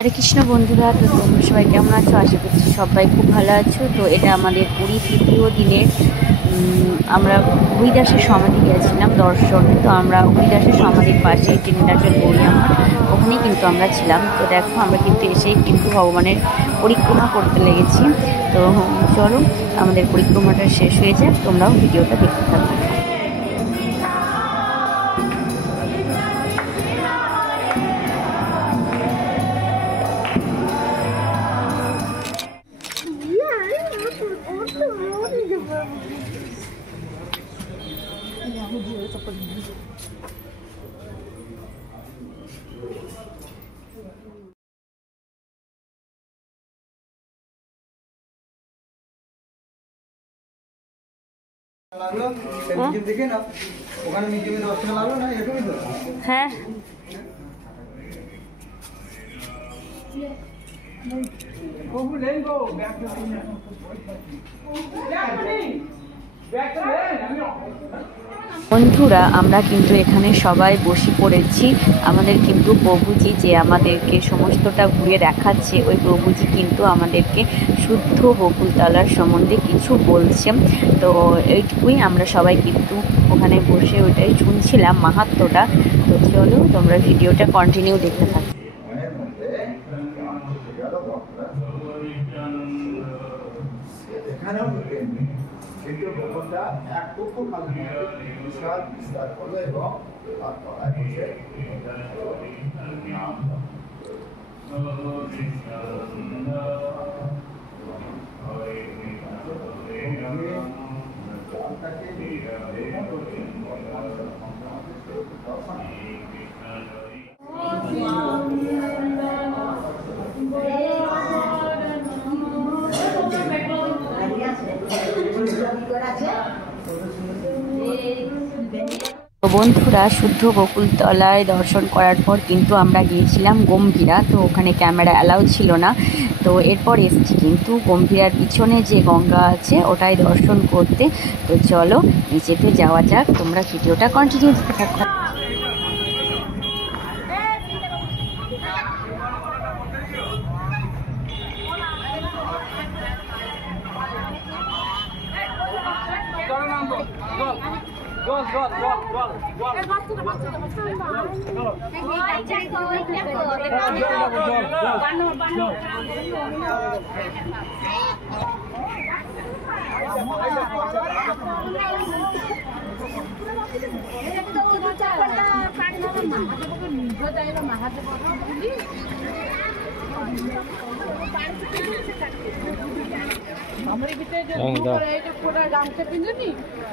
হরে কৃষ্ণ বন্ধুরা, তো তোমরা সবাই কেমন আছো? আশা করছি সবাই খুব ভালো আছো। তো এটা আমাদের পুরী তৃতীয় দিনের আমরা হরিদাসের সমাধি গেছিলাম দর্শনে। তো আমরা হরিদাসের সমাধির পাশে যে নীলাচল গৌরিয়া মঠ, ওখানেই কিন্তু আমরা ছিলাম। তো দেখো আমরা কিন্তু এসেই কিন্তু ভগবানের পরিক্রমা করতে লেগেছি। তো চলো আমাদের পরিক্রমাটা শেষ হয়ে যাক, তোমরাও ভিডিওটা দেখতে থাকো। হ্যাঁ, বন্ধুরা আমরা কিন্তু এখানে সবাই বসে পড়েছি। আমাদের কিন্তু প্রভুজি যে আমাদেরকে সমস্তটা ঘুরে দেখাচ্ছে, ওই প্রভুজি কিন্তু আমাদেরকে শুদ্ধ বকুলতলার সম্বন্ধে কিছু বলছে। তো এইটুকুই, আমরা সবাই কিন্তু ওখানে বসে ওইটাই শুনছিলাম মাহাত্ম্যটা। তো চলো তোমরা ভিডিওটা কন্টিনিউ দেখতে থাকো। কিন্তু ভবনটা এক পক্ষ খালি বিশাল বিস্তার করলো এবং তার তলায় বসে বন্ধুরা শুদ্ধ বকুলতলায় দর্শন করার পর কিন্তু আমরা গিয়েছিলাম গম্ভীরা। তো ওখানে ক্যামেরা অ্যালাউ ছিল না। তো এরপর এসছি কিন্তু গম্ভীরার পিছনে যে গঙ্গা আছে ওটাই দর্শন করতে। তো চলো নিচেতে যাওয়া যাক, তোমরা ভিডিওটা কন্টিনিউ করতে থাকো।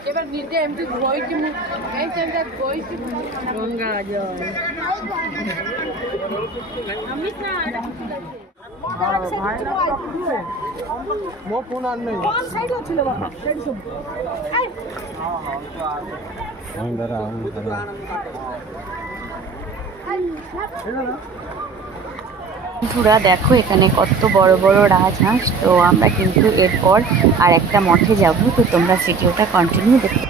এবার নিজে এমনি ধোইছি ধোইছি গঙ্গা জল মো ফোন আর নেই সাইডও ছিল বাবা বন্ধুরা দেখো এখানে কত বড় বড় রাজহাঁস। তো আমরা কিন্তু এরপর আর একটা মঠে যাব। তো তোমরা ভিডিওটা কন্টিনিউ দেখতে।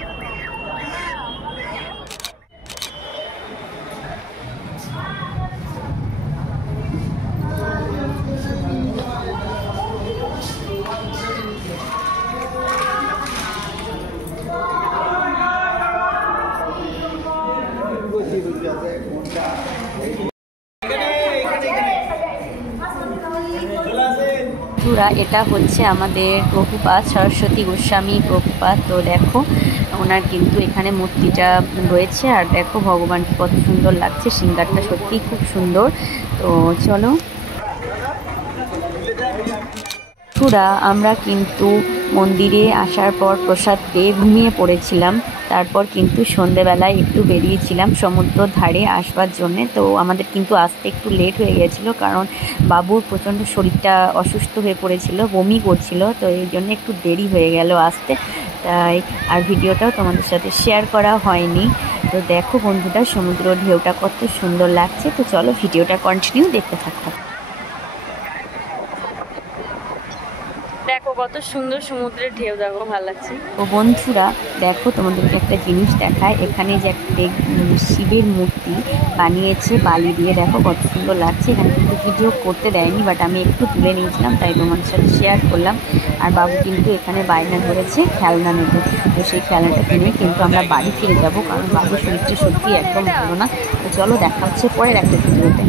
এটা হচ্ছে আমাদের প্রভুপাদ সরস্বতী গোস্বামী প্রভুপাদ। তো দেখো ওনার কিন্তু এখানে মূর্তিটা রয়েছে, আর দেখো ভগবানকে কত সুন্দর লাগছে, সিঙ্গারটা সত্যিই খুব সুন্দর। তো চলো আমরা কিন্তু মন্দিরে আসার পর প্রসাদ পেয়ে ঘুমিয়ে পড়েছিলাম। তারপর কিন্তু সন্ধেবেলায় একটু বেরিয়েছিলাম সমুদ্র ধারে আসবার জন্যে। তো আমাদের কিন্তু আসতে একটু লেট হয়ে গেছিলো, কারণ বাবুর প্রচণ্ড শরীরটা অসুস্থ হয়ে পড়েছিল, বমি করছিল। তো এই জন্য একটু দেরি হয়ে গেল আসতে, তাই আর ভিডিওটাও তোমাদের সাথে শেয়ার করা হয়নি। তো দেখো বন্ধুরা সমুদ্র ঢেউটা কত সুন্দর লাগছে। তো চলো ভিডিওটা কন্টিনিউ দেখতে থাকো। দেখো কত কত সুন্দর সমুদ্রের ঢেউ, দেখো ভালো লাগছে। তো বন্ধুরা দেখো, তোমাদেরকে একটা জিনিস দেখায়। এখানে যে একটা শিবের মূর্তি বানিয়েছে বালি দিয়ে, দেখো কত সুন্দর লাগছে। এখানে কিন্তু ভিডিও করতে দেয়নি, বাট আমি একটু তুলে নিয়েছিলাম, তাই তোমাদের সাথে শেয়ার করলাম। আর বাবু কিন্তু এখানে বায়না ধরেছে খেলনা নেবে, তো সেই খেলনাটা কিনে কিন্তু আমরা বাড়ি ফিরে যাব, কারণ বাবুর শরীরটা সত্যি একদম ভালো না। তো চলো, দেখা হচ্ছে পরের একটা ভিডিওতে।